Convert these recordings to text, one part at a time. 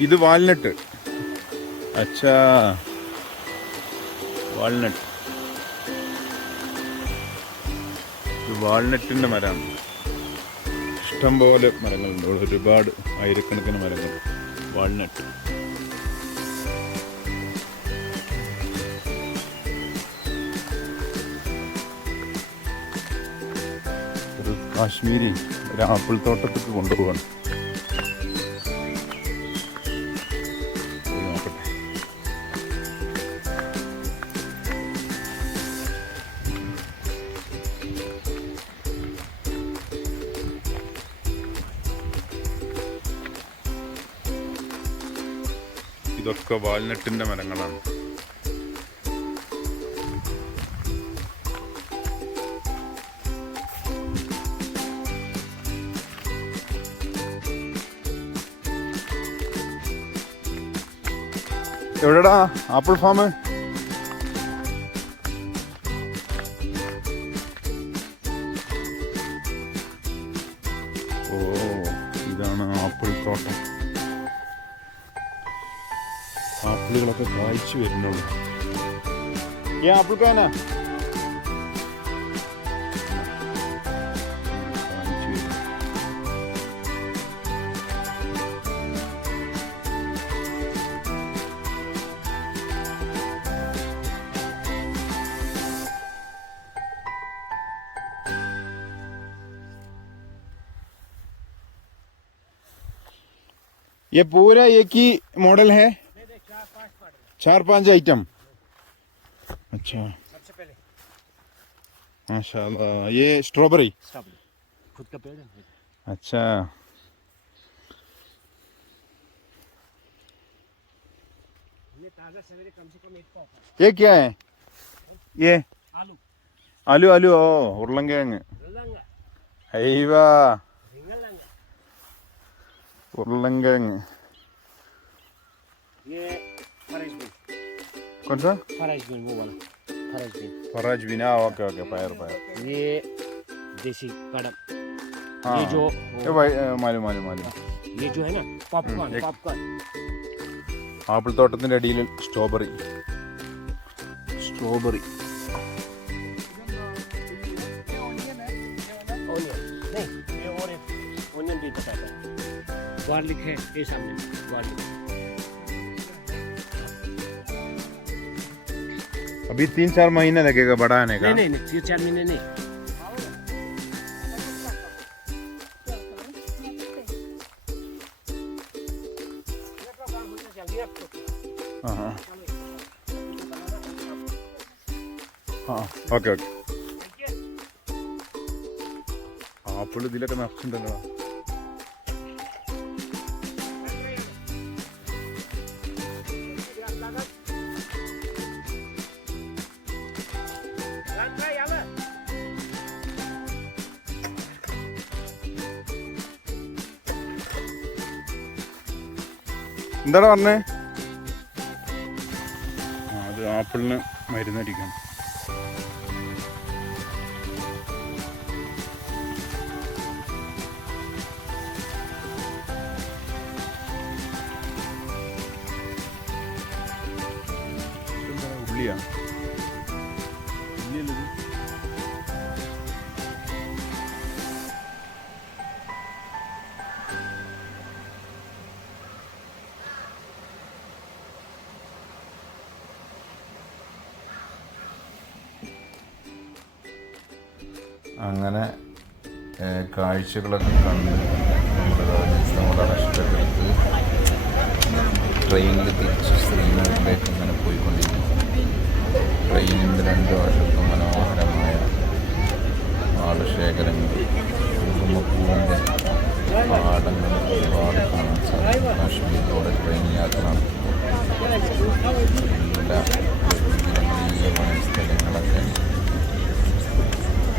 ഇത് വാൽനട്ട്. അച്ഛാ. വാൾനട്ട് ഇത് വാൾനട്ടിന്റെ മരമാണ്. ഇഷ്ടംപോലെ മരങ്ങളുണ്ട്. ഇവിടെ ഒരുപാട് ആയിരക്കണക്കിന് മരങ്ങൾ. വാൾനട്ട് കാശ്മീരി ഒരു ആപ്പിൾ തോട്ടത്തേക്ക് കൊണ്ടുപോവാണ്. ഇതൊക്കെ വാൽനട്ടിന്റെ മരങ്ങളാണ്. എവിടെടാ ആപ്പിൾ ഫാം? ഓ ഇതാണ് ആപ്പിൾ തോട്ടം. ആപ്പിളുകളൊക്കെ കായ്ച്ചു വരുന്നുള്ളൂ ഏ ആപ്പിൾ കാനാ കായ്ച്ചു വരുന്നു ये पूरा एक ही मॉडल है चार पांच आइटम अच्छा सबसे पहले माशाल्लाह ये स्ट्रॉबेरी स्ट्रॉबेरी खुद का पेड़ है अच्छा ये ताज़ा सवेरे कम से कम एक पाव का ये क्या है ये आलू आलू आलू ഓ ഉരുളൻകിഴങ്ങ് लंगा ഹൈവാ रिंगल लंगा ഉരുളൻകിഴങ്ങ് ये फरेज बीन कौन सा फरेज बीन वो वाला French bean French bean okay okay പയർ പയർ ये देसी कड़म हाँ ये जो ये भाई മാലു മാലു മാലു ये जो है ना पॉपकॉर्न एक- पॉपकॉर्न ആപ്പിൾ തോട്ടത്തിന്റെ അടിയിൽ സ്ട്രോബെറി സ്ട്രോബെറി ओनियन नहीं ये और एक ओनियन भी बताता है गार्लिक है ये सामने गार्लिक अभी तीन चार महीने लगेगा बड़ा आने का नहीं नहीं नहीं तीन चार महीने नहीं हाँ हाँ हाँ ഓക്കെ ഓക്കെ ആപ്പിൾ ഇതിലൊക്കെ നിറച്ചിട്ടുണ്ടല്ലോ എന്താണ് പറഞ്ഞേ? അത് ആപ്പിളിന് മരുന്നടിക്കണം. ഇതെന്താ, അങ്ങനെ കാഴ്ചകളൊക്കെ കണ്ട് നമ്മുടെ നഷ്ടപ്പെടുത്ത് ട്രെയിനിൽ തിരിച്ച് ശ്രീനഗറിലേക്ക് അങ്ങനെ പോയിക്കൊണ്ടിരുന്നു ട്രെയിനിന്റെ രണ്ട് വശത്തും മനോഹരമായ ആളുശേഖരങ്ങൾ കുങ്കുമപ്പൂവിന്റെ പാടങ്ങൾ ഒരുപാട് കാണാൻ സാധിക്കും കാശ്മീരിലൂടെ ട്രെയിൻ യാത്ര നടത്തുമ്പോൾ എല്ലാ സ്ഥലങ്ങളൊക്കെ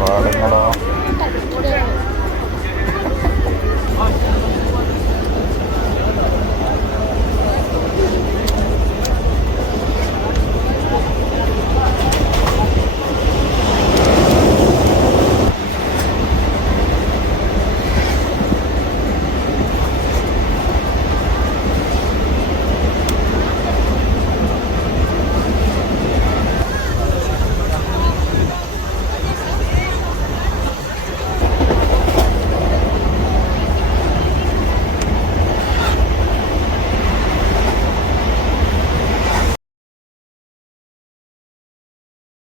പാടങ്ങളോ